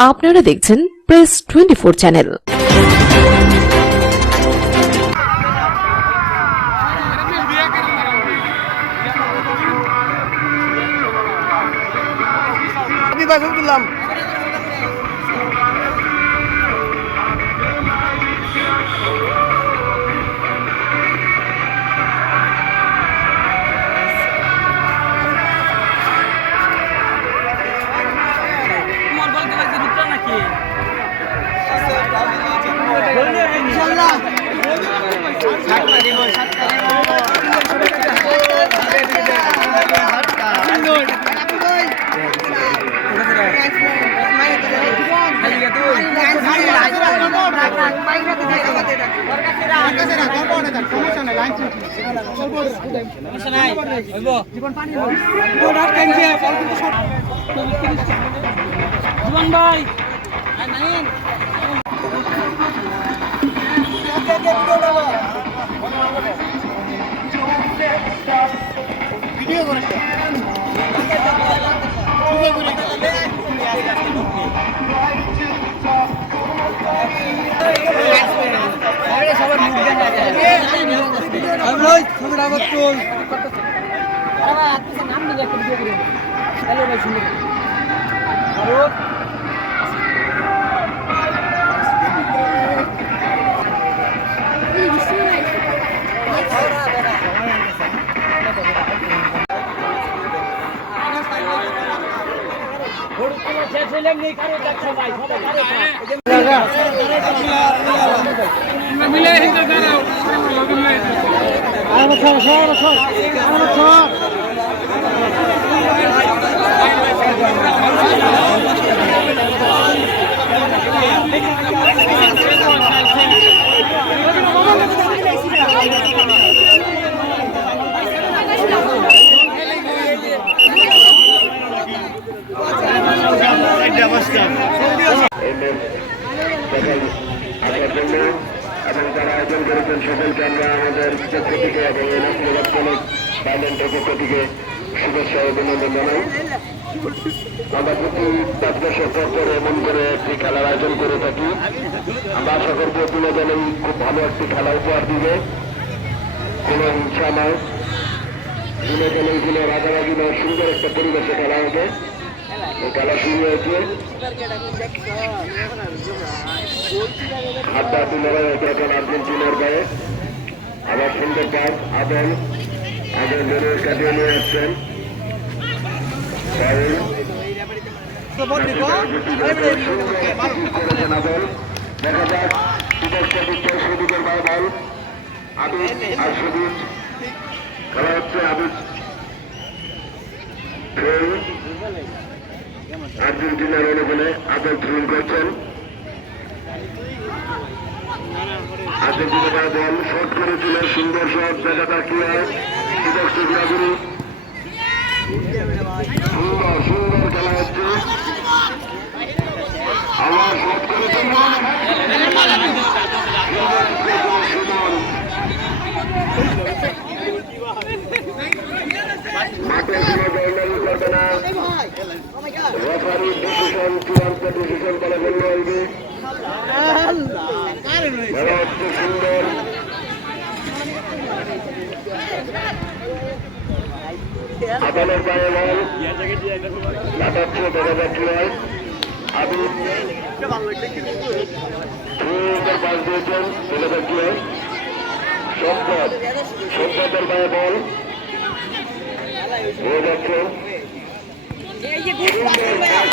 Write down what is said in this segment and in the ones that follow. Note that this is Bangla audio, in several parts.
আপনারা দেখছেন প্রেস 24 চ্যানেল। জীবন ভাই ভিডিও করে সবার মুখ দেখা যায় ছবিটা আবার চল নাম নিয়ে একটা ভিডিও করে হ্যালো ভাই সুন্দর এবং যারা আয়োজন করেছেন সকলকে আমরা আমাদের পক্ষ থেকে এবং ইলেকট্রনিক পক্ষ থেকে শুভেচ্ছা অভিনন্দন জানাই। আমরা প্রতি 5 বছর পর এমন করে একটি খেলার আয়োজন করে থাকি। আমরা আশা করবো বিনোদনের খুব ভালো একটি খেলা উপহার দিবে, কোনো হিংসা নয়, বিনোদনের কোনো রাগারাগি নয়, সুন্দর একটা পরিবেশে খেলা হবে। খেলা শুরু হয়েছে, হাড্ডাহাড্ডি লড়াই হয়েছে এখন আর্জেন্টিনার গায়ে। আবার সুন্দর কাজ আদল আদল ধরে কাটিয়ে নিয়ে আসছেন। আদল দেখা যাক সুদীপের গায়ে বল আবিদ আর সুদীপ খেলা হচ্ছে। আবিদ আর্জেন্টিনার অনুকূলে আদল থ্রুল করছেন। আর্জেন্টিনা বল শট করেছিল, সুন্দর শট, দেখা যাক কি হয়। সুন্দর সুন্দর খেলা হচ্ছে। আবার শট করেছেন মাঠে কোনো দৌড়ানি করবে না। রেফারি ডিসিশন চূড়ান্ত ডিসিশন বলে গণ্য হইবে। খেলা হচ্ছে সুন্দর। আদালের গায়ে বল লাটাচ্ছে, দেখা যাক কি হয়। আবিদ সুন্দর পাস দিয়েছেন, দেখা যাক কি হয়। সম্পদের গায়ে বল হয়ে যাচ্ছে।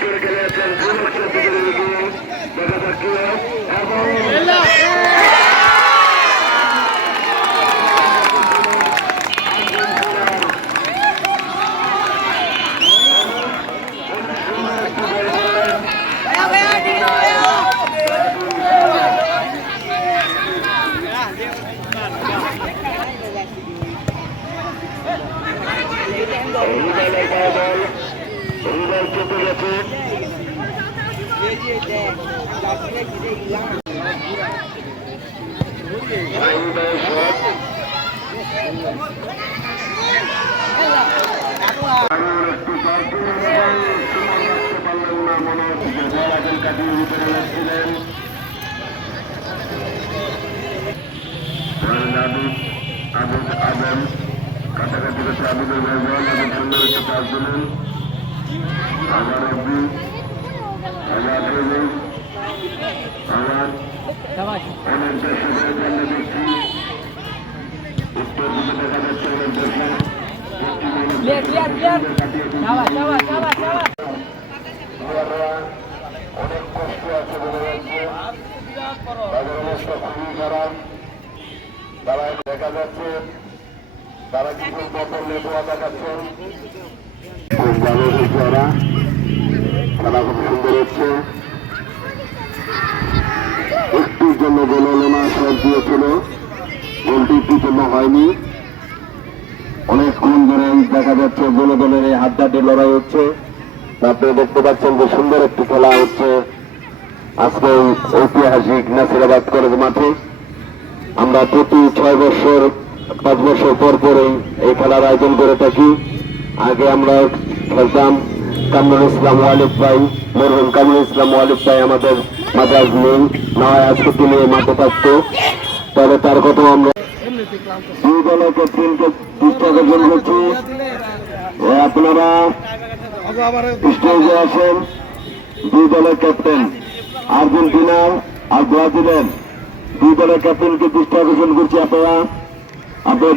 করে খেলে যাচ্ছেন, দেখা যাক কি হয়। চেপে গেছে, খেলাটির ভিতরে লাগছিলেন আবুল আজম, কাছাকাছি করছে আবুদুল রহমান, আবুল সুন্দর একটু পাস দিলেন, আবার রব্বি, আবার রবি, আবার অনেক দর্শকের জন্য দেখছি উত্তর দিকে দেখা যাচ্ছে অনেক দর্শক অনেক কষ্ট আছে বলে যাচ্ছে, তাদের অবস্থা খুবই খারাপ। তারা দেখা যাচ্ছে তারা কিছু বোতল লেবুয়া দেখাচ্ছেন, খুব ভালো হয়েছে ওরা, খেলা খুব সুন্দর হচ্ছে। একটির জন্য গোল হলো না, সব দিয়েছিল, গোলটি একটির জন্য হয়নি। অনেকক্ষণ ধরে দেখা যাচ্ছে গোল দলের এই হাড্ডাহাড্ডি লড়াই হচ্ছে। আপনারা দেখতে পাচ্ছেন যে সুন্দর একটি খেলা হচ্ছে আজকে ঐতিহাসিক নাসিরাবাদ কলেজ মাঠে। আমরা প্রতি 6 বছর 5 বছর পর পরেই এই খেলার আয়োজন করে থাকি। আগে আমরা খেলতাম, কামরুল ইসলাম ওয়ালিদ ভাই, মরহুম কামরুল ইসলাম ওয়ালিদ ভাই আমাদের মাঝাজ নেই, না হয় আজকে তিনি এই মাঠে থাকতো। তবে তার কথা আমরা দুই দলের ক্যাপ্টেনকে দৃষ্টি আকর্ষণ করছি, আপনারা স্টেজে আসেন। দুই দলের ক্যাপ্টেন আর্জেন্টিনা আর ব্রাজিলের দুই দলের ক্যাপ্টেনকে দৃষ্টি আকর্ষণ করছি, আপনারা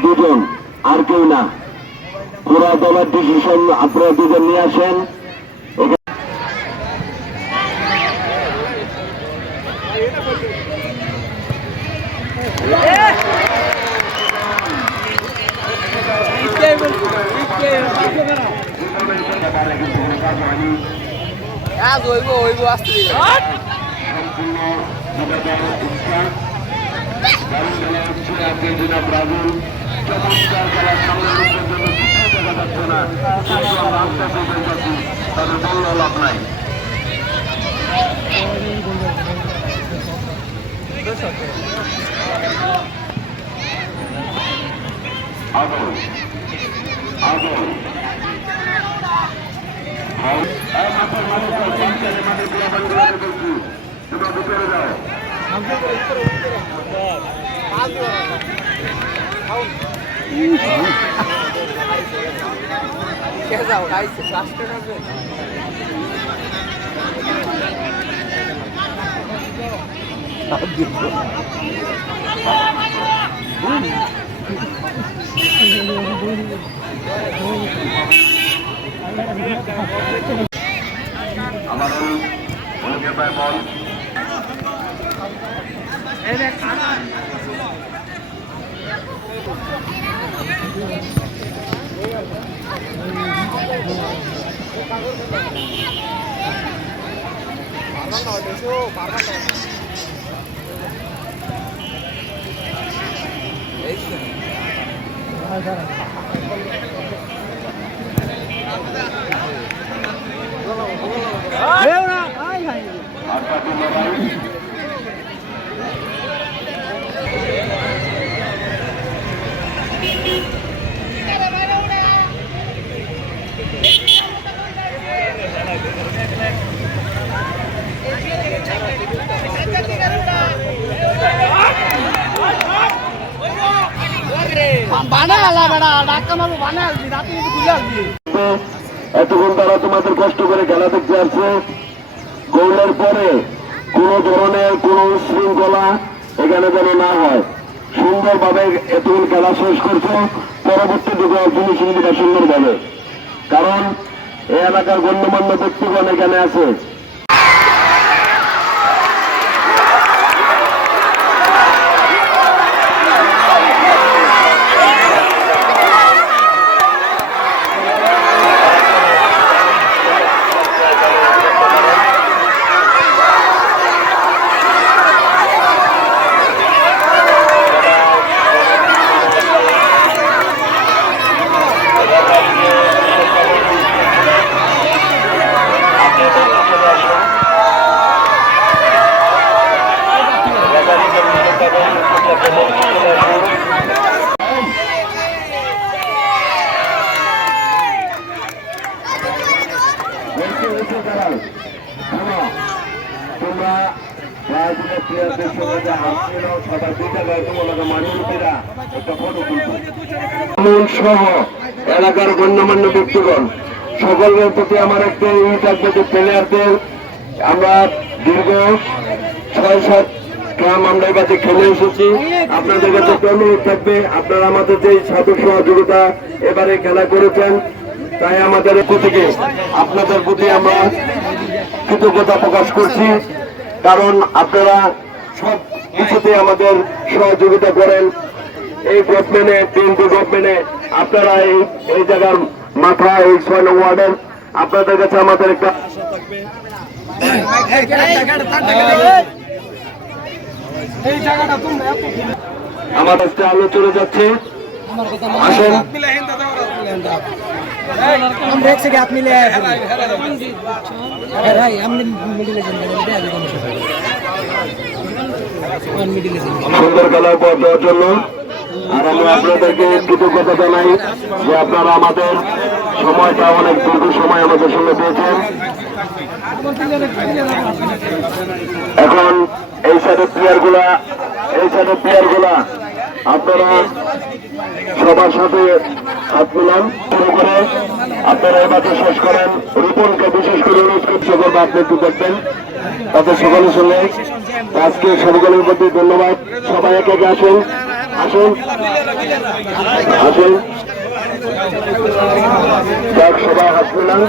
দুজন, আর কেউ না। পুরা দলের ডিসিশন আপনারা দুজন নিয়ে আসেন। আর্জেন্টিনা ব্রাজিল চমৎকার খেলার সামনে দেখা যাচ্ছে না, তাদের বলল লাভ নাই। আদল আদল মাঠের মাঠে ভিতরে যাও। আমার ওকে পায় বল এতক্ষণ তারা তোমাদের কষ্ট করে খেলা দেখতে আসছে। গোলের পরে কোন ধরনের কোন শৃঙ্খলা এখানে যেন না হয়, সুন্দরভাবে এতক্ষণ খেলা শেষ করছো। পরবর্তী দিকে জিনিস দিবা সুন্দরভাবে, কারণ এই এলাকার গণ্যমান্য ব্যক্তিগণ এখানে আছে। তোমরা রাজনীতির প্লেয়ারদের সঙ্গে যে হাত মিলাও সবাই 2 জায়গায় তোমাদের মানুষেরা একটা ফটো তুলবো সহ এলাকার গণ্যমান্য ব্যক্তিগণ সকলের প্রতি আমার একটা ই থাকবে যে প্লেয়ারদের আমরা দীর্ঘ 6-7 গ্রাম আমরা এবারে খেলে এসেছি। আপনাদের কাছে একটা অনুরোধ থাকবে, আপনারা আমাদের যে সাথে সহযোগিতা এবারে খেলা করেছেন, তাই আমাদের পক্ষ থেকে আপনাদের প্রতি আমরা কৃতজ্ঞতা প্রকাশ করছি। কারণ আপনারা সব কিছুতে আমাদের সহযোগিতা করেন। এই গভর্নমেন্টে বিএনপি গভর্নমেন্টে আপনারা এই জায়গার মাথা, এই 6 নং ওয়ার্ডের, আপনাদের কাছে আমাদের একটা আশা থাকবে। আমাদের আলো চলে যাচ্ছে, আসেন সুন্দর খেলা উপহার দেওয়ার জন্য। আর আমরা আপনাদেরকে কৃতজ্ঞতা জানাই যে আপনারা আমাদের সময়টা অনেক দীর্ঘ সময় আমাদের সঙ্গে পেয়েছেন। এখন এই সাইডের প্লেয়ার গুলা আপনারা সবার সাথে হাত মিলান শুরু করে আপনারা এই ম্যাচে শেষ করেন। রিপনকে বিশেষ করে অনুরোধ করতে করবো, আপনি একটু দেখবেন তাদের সকলের সঙ্গে। আজকে সকলের প্রতি ধন্যবাদ। সবাই একে একে আসুন যাক, সবাই হাত মিলান।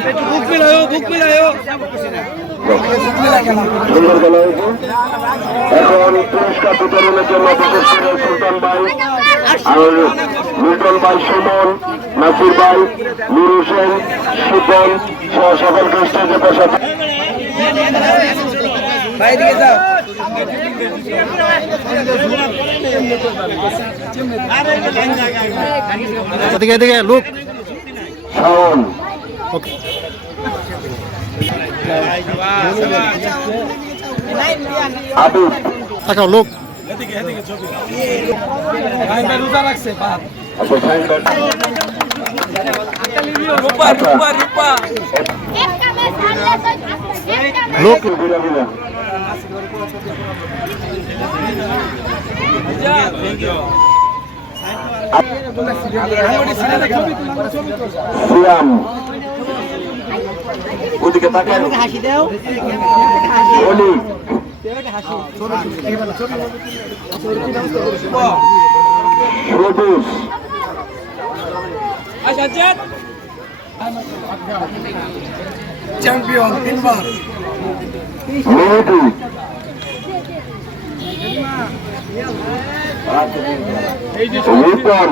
সুন্দর খেলা হয়েছে। এখন পুরস্কার বিতরণের জন্য বিশেষ করে সুলতান ভাই আর মিল্টন ভাই, সুমন, নাসির ভাই, নুর হোসেন, সুপন সহ সকলকে স্টেজে বসাতে। লোক শাওন আবিদ তাকাও লোক লোক ঘুরা ঘুরা সিয়াম ওদিকে তাকান, হাসি দাও। অনিক, সবুজ, চ্যাম্পিয়ন 3 বার। মেহেদি, রিপন,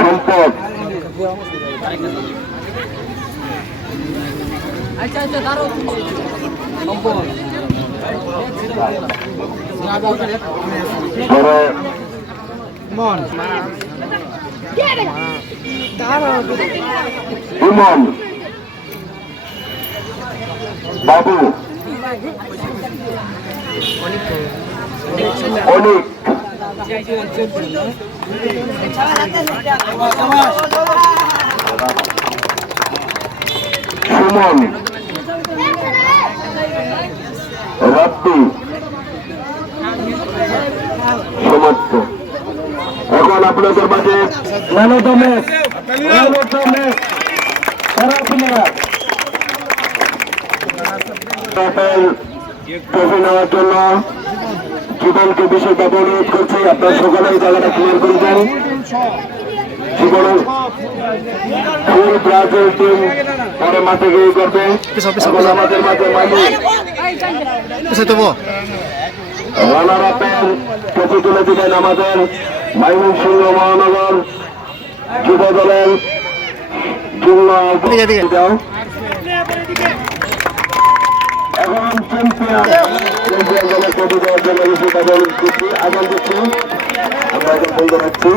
সম্পদ, ইমন, বাবু, অনিক, সুমন, রাব্বি, সমর্থ। এখন আপনাদের মাঝে man of the match trophy নেওয়ার জন্য জীবনকে বিশেষভাবে অনুরোধ করছি, আপনার সকলে এই জায়গাটা ক্লিয়ার করে দেন। জীবনের ফুল ব্রাজিল টিম পরে মাঠে গিয়ে করবে। আমাদের মাঝে রানার আপের ট্রফি তুলে দিবেন আমাদের ময়মনসিংহ মহানগর যুব দলের যুগ্ম। এখন চ্যাম্পিয়ন দলের ট্রফি দেওয়ার জন্য আগাম দিচ্ছি, আমরা এখন বলতে পারছি।